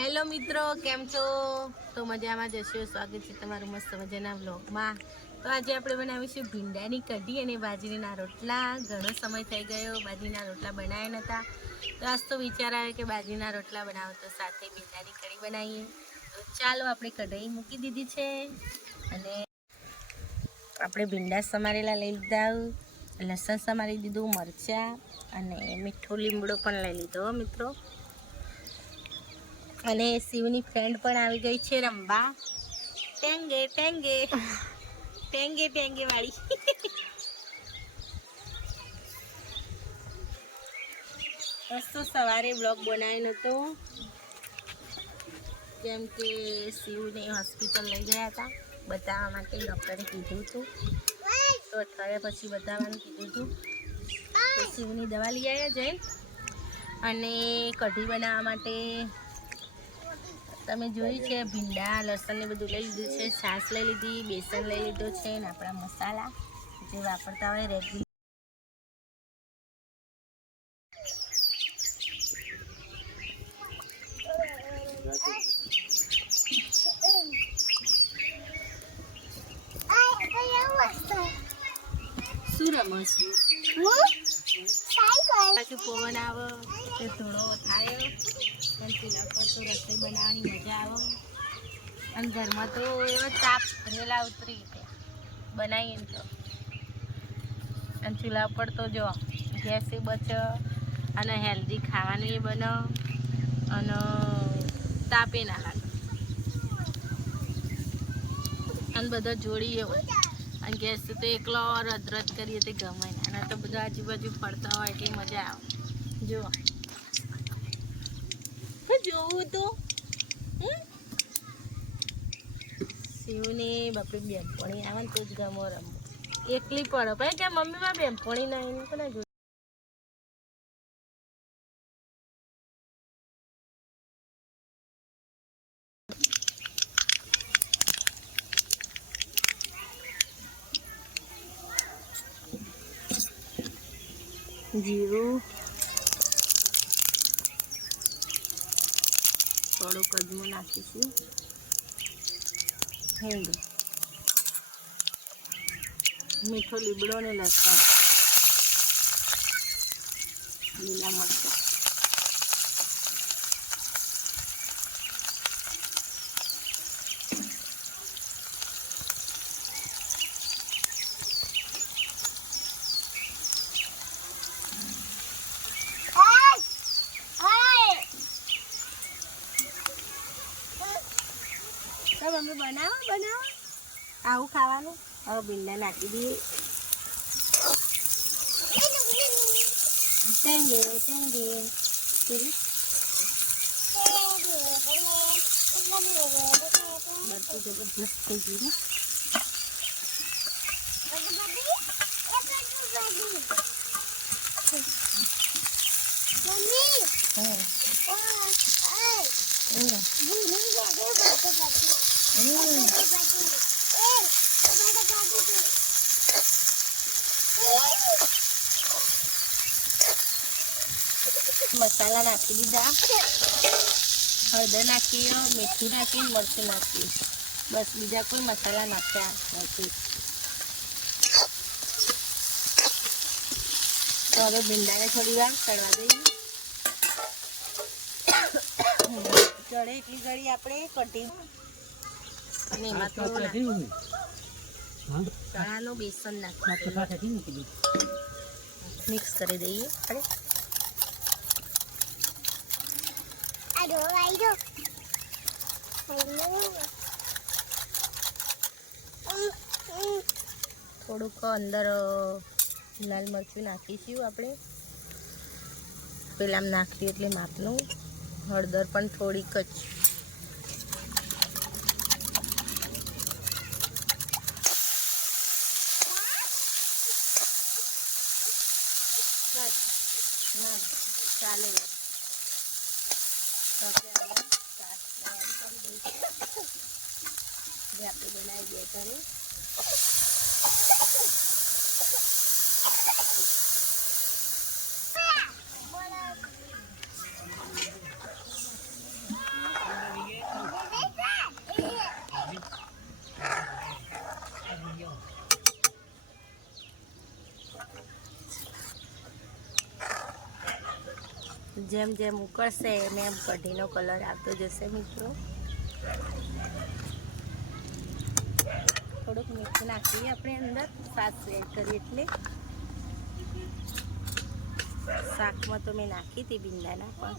Hello મિત્રો, કેમ છો? તો મજામાં જશો. સ્વાગત છે તમારું મસ્ત મજાના વ્લોગમાં. તો આજે આપણે બનાવીશું ભીંડાની કઢી અને બાજરીના રોટલા. ઘણો સમય થઈ ગયો બાજરીના રોટલા બનાવ્યા નહોતા, તો આજ તો વિચાર આવ્યો કે બાજરીના રોટલા બનાવો તો સાથે ભીંડાની કઢી બનાવીએ. તો ચાલો, આપણે કઢાઈ મૂકી દીધી છે અને આપણે ભીંડા સમારેલા લઈ લીધા, લસણ સમારી દીધું, મરચાં અને મીઠો લીમડો પણ લઈ લીધો મિત્રો. અને શિવની ફ્રેન્ડ પણ આવી ગઈ છે રમવા. ટેંગે ટેંગે ટેંગે ટેંગે વાળી. બસ તો સવારે બ્લોગ બનાવ્યો નહોતો કેમ કે શિવને હોસ્પિટલ લઈ ગયા હતા બતાવવા માટે. ડૉક્ટરે કીધું હતું તો અઠવાડિયા પછી બતાવવાનું કીધું હતું. તો શિવની દવા લઈ આવ્યા જઈ. અને કઢી બનાવવા માટે તમે જોયું છે, ભીંડા લસણ ને બધું લઈ લીધું છે, છાશ લઈ લીધી, બેસન લઈ લીધો છે ને આપણા મસાલા જે વાપરતા હોય રેગ્યુલર. શું રમસ પાછું પવન આવે તે ધોળો થાય અને પેલા પર તો રસોઈ બનાવવાની મજા આવે. અને ઘરમાં તો એવો તાપ ભરેલા ઉતરી બનાવીએ ને તો. અને ચૂલા ઉપર તો જો ગેસ એ બચે અને હેલ્ધી ખાવાનું એ બને અને તાપે ના લાગે. અને બધા જોડીએ હોય અને ગેસ તો એકલો રદ કરીએ તે ગમે ને. અને તો બધા આજુબાજુ ફરતા હોય એટલે મજા આવે. જો જોવું તો શિવને બાપરે બેનપણી આવે ને તો જ ગમો રમવું. એકલી પડે ભાઈ કે મમ્મીમાં બેનપણી નહીં કોને જોયું. જીરું, થોડો કદમો નાખીશું, હિંગ, મીઠો લીમડો ને લસણ, લીલા મરચાં, મમ્મી બનાવો આવું ખાવાનું. હવે ભીંડા નાખી દઈએ. ટેંગે ટેંગે બધું જબરદસ્ત થઈ ગયું ને. મસાલા નાખી દીધા, હળદર નાખીએ, મીઠું નાખીએ, મરચું નાખીએ. બસ બીજા કોઈ મસાલા નાખ્યા નથી. તો હવે ભીંડાને થોડી વાર ચડવા દઈએ. ચડે એટલી ઘડી આપણે કઢી અને એમાં થોડું ચણાનું બેસન નાખી મિક્સ કરી દઈએ. થોડુંક અંદર લાલ મરચું નાખીશું આપણે. પેલા નાખ્યું એટલે માપનું. હળદર પણ થોડીક જ. બસ ચાલે. આપણે બનાવી દઈએ કરે. જેમ જેમ ઉકળશે એમ કઢીનો કલર આવતો જશે મિત્રો. થોડુંક મીઠું નાખીએ આપણે અંદર, શાક એડ કરીએ એટલે. શાકમાં તો મેં નાખી હતી ભીંડાના પણ.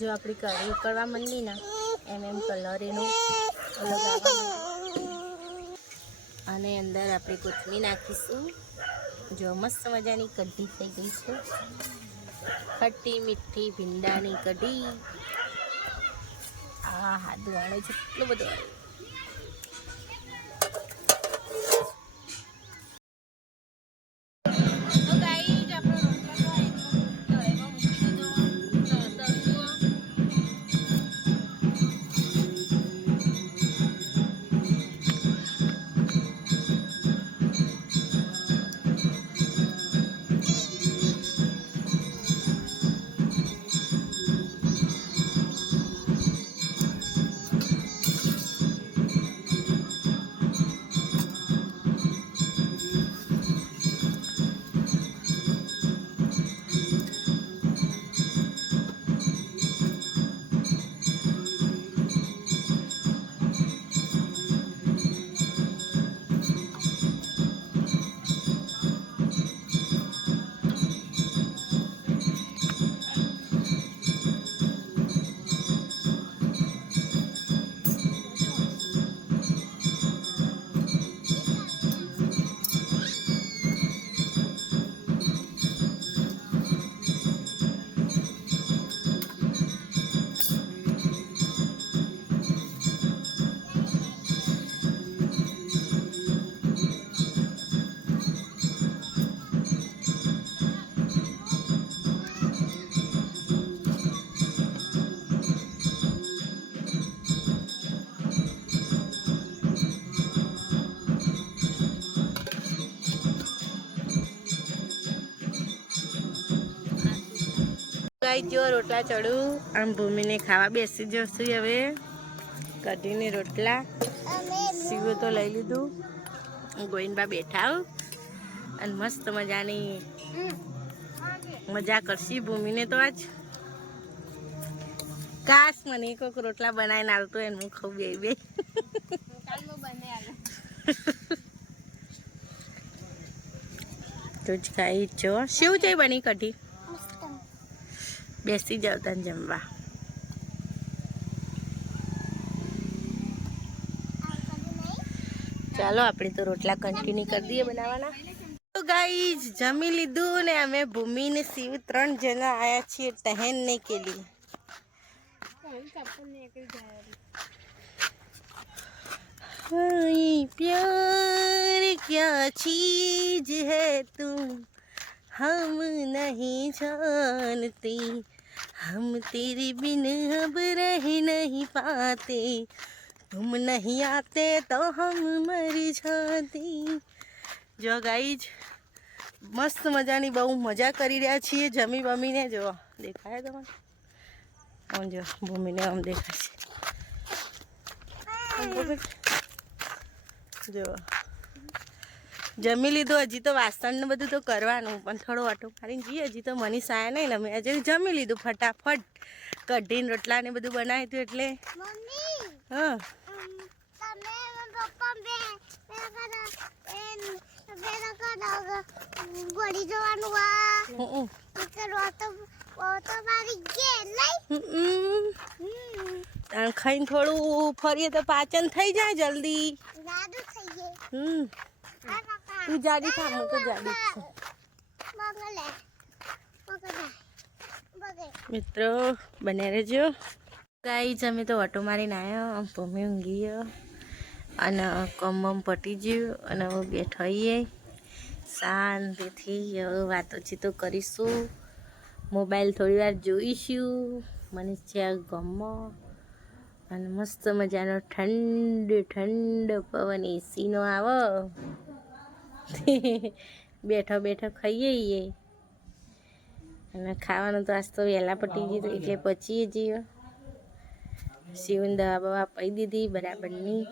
જો આપણી કઢી ઉકળવા માંડી ને એમ કલર એનો અલગ આવવા અને અંદર આપણે કોથમીર નાખીશું. જો મસ્ત મજાની કઢી થઈ ગઈ છે, ખટ્ટી મીઠી ભીંડાની કઢી. હા ધોવાણો છે એટલો બધો. ગાઈસ જો રોટલા ચડું આમ ભૂમિને ખાવા બેસી જશું હવે. કઢીને રોટલા સીવું તો લઈ લીધું, ગોઈનબા બેઠા અને મસ્ત મજાની મજા કરશી ભૂમિને તો આજ. કાશ મને કોઈક રોટલા બનાવીને આવતો એને હું ખાઉં બે. તો જ ખાઈ જો શું છે બની કઢી. બેસી જાવ તને જમવા. ચાલો આપણે તો રોટલા કન્ટિન્યુ કરી દઈએ બનાવવાના. તો ગાઈસ જમી લીધું ને અમે ભૂમિ ને શિવ 3 જણા આયા છીએ ટહેલને કે लिए. प्यार क्या चीज है तुम हम नहीं जानते, हम तेरे बिन अब रह नहीं पाते, तुम नहीं आते तो हम मर जाते. જો ગાઈજ મસ્ત મજાની બહુ મજા કરી રહ્યા છીએ જમી બમીને. જો દેખાય તમને આમ, જો ભૂમિને આમ દેખાય છે. જો જમી લીધું, હજી તો વાસણ ને બધું તો કરવાનું પણ થોડો ઓટો મારીને જઈએ. હજી તો મનીષ આયા નહીં ને અમે આજે જમી લીધું ફટાફટ. કઢીને રોટલા ને બધું બનાવ્યું હતું એટલે. હા ખાઈને થોડું ફરીએ તો પાચન થઈ જાય જલ્દી. તું જાડી થા, હું તો જાડી છું. મિત્રો બને રહેજો. ગાઈસ અમે તો ઓટો મારીને આવ્યા, ભૂમિ ઊંઘી ગયો અને કમ પટી ગયું અને હવે બેઠાઈએ શાંતિથી. હવે વાતોચીતો કરીશું, મોબાઈલ થોડી વાર જોઈશું. મને છે ગમો અને મસ્ત મજાનો ઠંડો ઠંડો પવન એસીનો આવે. બેઠો બેઠો ખાઈએ એ અને ખાવાનું તો આજ તો વહેલા પટી ગયું એટલે પચીએ જઈએ. શિવને દવા બવા આપી દીધી બરાબરની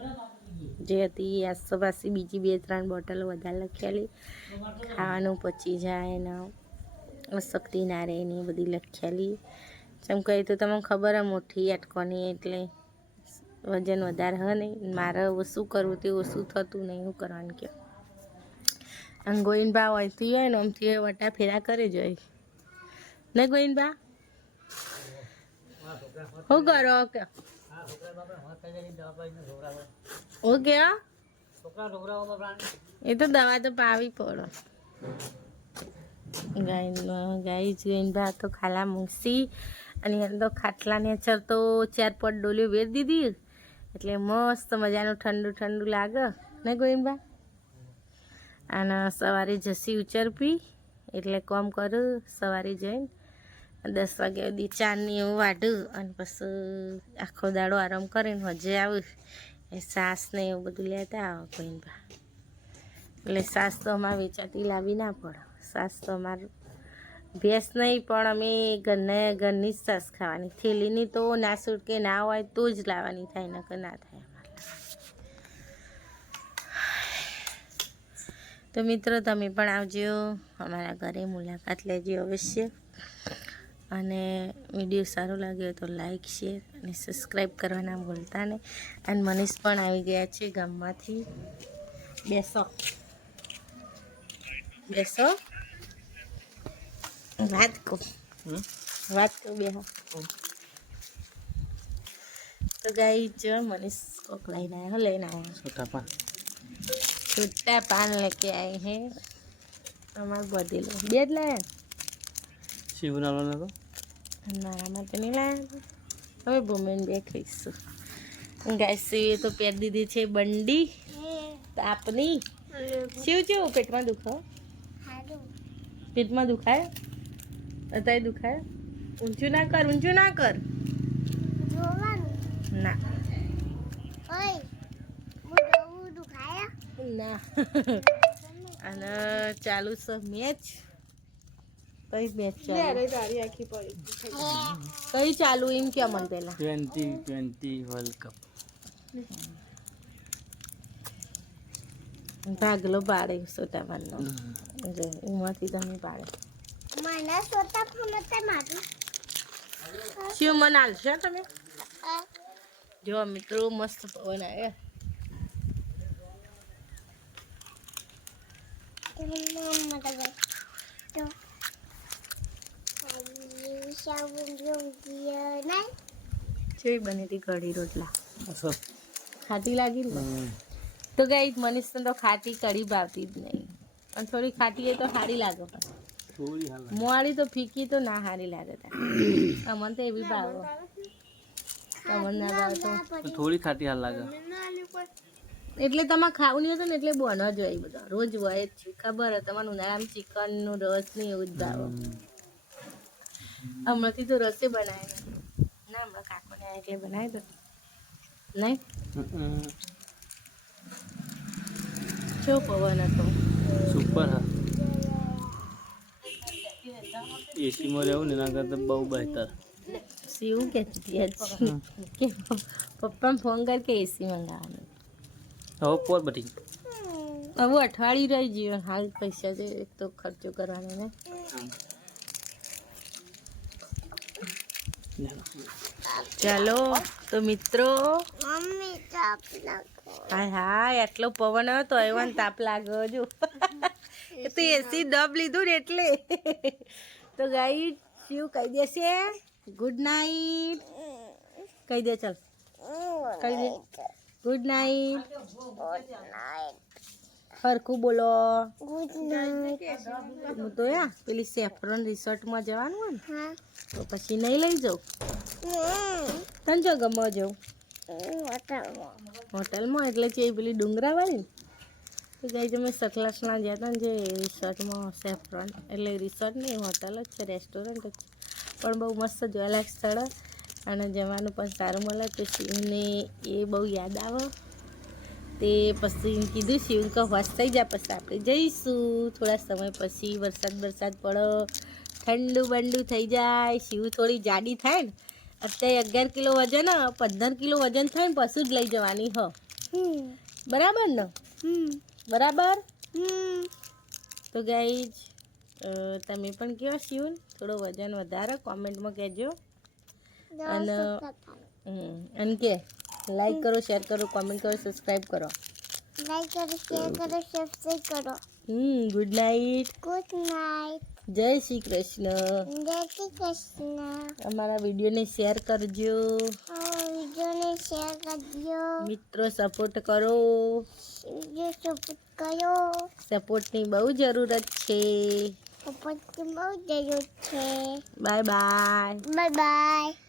જે હતી આજ તો પાછી બીજી 2-3 બોટલો વધારે લખેલી. ખાવાનું પચી જાય ને અશક્તિ ના રહે ને બધી લખેલી. જેમ કહી તો તમને ખબર હે મોટી અટકોની એટલે વજન વધારે હ નહીં. મારે ઓછું કરવું તે ઓછું થતું નહીં. શું કરવાનું કહો. અને ગોવિંદબા હોયથી હોય ને આમથી વટા ફેરા કરે જોઈ ને ગોવિંદબા શું કરો કે ઓકે એ તો દવા તો પાવી પડે. ગાય ગોવિંદબા તો ખાલા મૂસી અને એમ તો ખાટલાની અસર તો 4-5 ડોલીઓ વેર દીધી એટલે મસ્ત મજાનું ઠંડુ ઠંડુ લાગે ને ગોવિંદબા. અને સવારે જસી ઉચરપી એટલે કોમ કરું. સવારે જઈને 10 વાગ્યા સુધી ચાની એવું વાઢું અને પછી આખો દાડો આરામ કરીને હજે આવું. એ સાસ ને એવું બધું લેતા આવો ગોવિંદબા. એટલે સાસ તો અમારે વેચાતી લાવી ના પડે. સાસ તો અમારે ભેંસ નહીં પણ અમે ઘરની જ સાસ ખાવાની. થેલીની તો ના છૂટકે ના હોય તો જ લાવવાની થાય નકર ના થાય. તો મિત્રો તમે પણ આવજો અમારા ઘરે મુલાકાત લેજો અવશ્ય. અને વિડીયો સારો લાગ્યો તો લાઈક શેર અને સબસ્ક્રાઈબ કરવાના ભૂલતા નહીં. અને મનીષ પણ આવી ગયા છે ગામમાંથી. બેસો બેસો વાત કહું બેહો. તો ગાઈ જો મનીષ કોક લઈને આવ્યો छुट्टा पान लेके आए हैं हमारे बर्थडे लो बेद लाया शिव नालो ना तो हमारा मत नहीं लाया હવે ભૂમિને બે ખાઈશું. ગાઈસ એ તો પહેર દીધી છે બંડી તાપની. શિવ કેવું પેટમાં દુખો? પેટમાં દુખાય? અત્યારે દુખાય? ઊંચું ના કર ના ના. અને ચાલુ છે મેચ. કઈ મેચ ચાલુ? કઈ ચાલુ એમ કે મને પેલા 2020 વર્લ્ડ કપ ભાગલો પાડે સોટાવાનો જો એમાંથી તમે પાડે મને સોટા ફમતે મારું શું મને હાલશો તમે? જો મિત્રો મસ્ત પવન આવે. કેવી બની હતી કઢી રોટલા? ખાટી લાગી ને તો ગઈ મનીષને તો ખાટી કઢી ભાવતી જ નહીં. અને થોડી ખાટી એ તો સારી લાગે પણ મોડી તો ફીકી તો ના સારી લાગે. અમને તો એવી ભાવે. તમને ના ભાવે તો થોડી ખાટી હાલ લાગે. એટલે તમારે ખાવું નહીં હતું ને એટલે બનો જ હોય બધા રોજ હોય જ છે. ખબર હે તમારું ઉનાળામાં ચિકનનું રસ નહીં એવું જ ભાવે. હમણાંથી તો રસે બનાવે ના હમણાં કાકોને આવે એટલે બનાવી દો નહીં. શું પવન હતો સુપર હા. એસીમાં રહેવું ને એના કરતાં બહુ બહેતર. શું કહેતી હતી કે પપ્પાને ફોન કર કે એસી મંગાવવાનું. હવે પોર બધી હવે અઠવાડિયું રહી ગયું. હાલ પૈસા છે એક તો ખર્ચો કરવાનો ને. ચાલો તો મિત્રો હાય હાય આટલો પવન આવ્યો તો એવાને તાપ લાગ્યો જો. એ તો એસી દબ લીધું ને એટલે. તો ગાઈ શિવ કહી દેશે ગુડ નાઇટ. કહી દે ચાલ કહી દે ગુડ નાઇટ. હરખું બોલો. હું તો યા પેલી સેફ્રોન રિસોર્ટમાં જવાનું હોય ને તો પછી નહીં લઈ જાઉં. તને જો ગમો જવું હોટલમાં એટલે છે પેલી ડુંગરાવાળી ને ગઈ તમે સતલાસના ગયા હતા ને જે રિસોર્ટમાં સેફ્રોન એટલે રિસોર્ટ નહીં હોટલ જ છે રેસ્ટોરન્ટ જ છે પણ બહુ મસ્ત જોવાલાયક સ્થળ અને જવાનું પણ સારું મળે. તો શિવને એ બહુ યાદ આવે તે પછી કીધું શિવ કે હોશ થઈ જાય પછી આપણે જઈશું થોડા સમય પછી વરસાદ પડો ઠંડુ બંડુ થઈ જાય શિવ થોડી જાડી થાય ને અત્યારે 11 કિલો વજન 15 કિલો વજન થાય ને પછી જ લઈ જવાની બરાબર ને બરાબર તો ગાઈઝ તમે પણ કયો શિવ થોડો વજન વધારો કોમેન્ટમાં કહેજો અને કે લાઈક કરો શેર કરો કોમેન્ટ કરો સબસ્ક્રાઇબ કરો ગુડ નાઇટ જય શ્રી કૃષ્ણ અમારા વિડીયોને શેર કરજો મિત્રો સપોર્ટ કરો સપોર્ટની બહુ જરૂરત છે બાય બાય